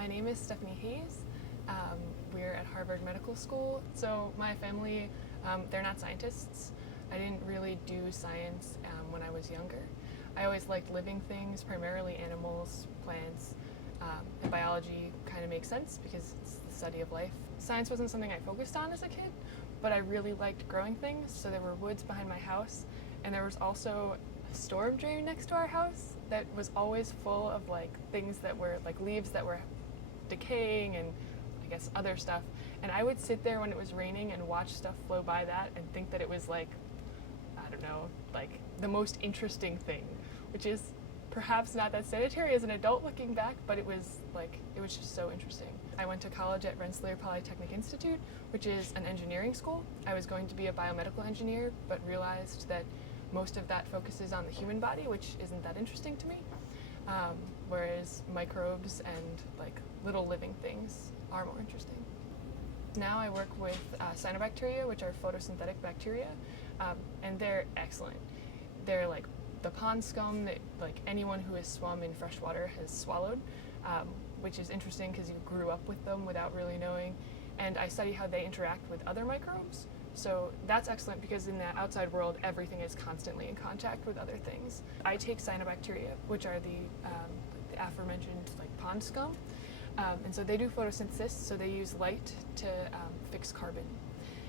My name is Stephanie Hayes. We're at Harvard Medical School. So my family, they're not scientists. I didn't really do science when I was younger. I always liked living things, primarily animals, plants, and biology kind of makes sense because it's the study of life. Science wasn't something I focused on as a kid, but I really liked growing things. So there were woods behind my house, and there was also a storm drain next to our house that was always full of things that were leaves that were decaying and I guess other stuff. And I would sit there when it was raining and watch stuff flow by that and think that it was I don't know, the most interesting thing, which is perhaps not that sanitary as an adult looking back, but it was just so interesting. I went to college at Rensselaer Polytechnic Institute, which is an engineering school. I was going to be a biomedical engineer, but realized that most of that focuses on the human body, which isn't that interesting to me, whereas microbes and little living things are more interesting. Now I work with cyanobacteria, which are photosynthetic bacteria, and they're excellent. They're like the pond scum that anyone who has swum in fresh water has swallowed, which is interesting because you grew up with them without really knowing. And I study how they interact with other microbes. So that's excellent because in the outside world, everything is constantly in contact with other things. I take cyanobacteria, which are the aforementioned pond scum, and so they do photosynthesis, so they use light to fix carbon.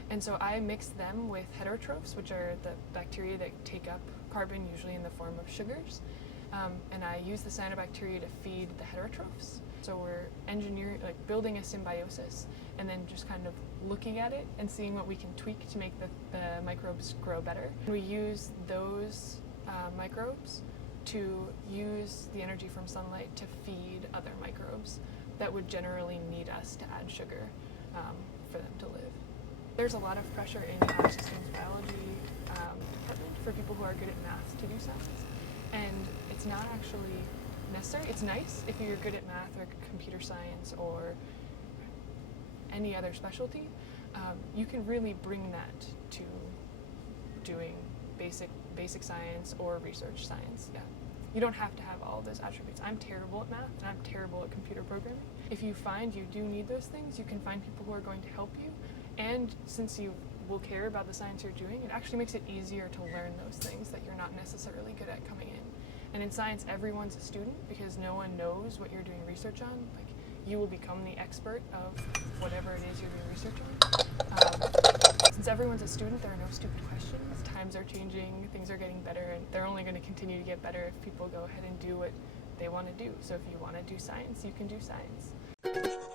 And so I mix them with heterotrophs, which are the bacteria that take up carbon, usually in the form of sugars, and I use the cyanobacteria to feed the heterotrophs. So we're building a symbiosis, and then just kind of looking at it and seeing what we can tweak to make the microbes grow better. We use those microbes to use the energy from sunlight to feed other microbes that would generally need us to add sugar for them to live. There's a lot of pressure in our systems biology department for people who are good at math to do science, and it's not actually necessary. It's nice if you're good at math or computer science or any other specialty. You can really bring that to doing basic science or research science. Yeah. You don't have to have all those attributes. I'm terrible at math and I'm terrible at computer programming. If you find you do need those things, you can find people who are going to help you. And since you will care about the science you're doing, it actually makes it easier to learn those things that you're not necessarily good at coming in. And in science, everyone's a student because no one knows what you're doing research on. You will become the expert of whatever it is you're doing research on. Since everyone's a student, there are no stupid questions. Times are changing, things are getting better, and they're only going to continue to get better if people go ahead and do what they want to do. So if you want to do science, you can do science.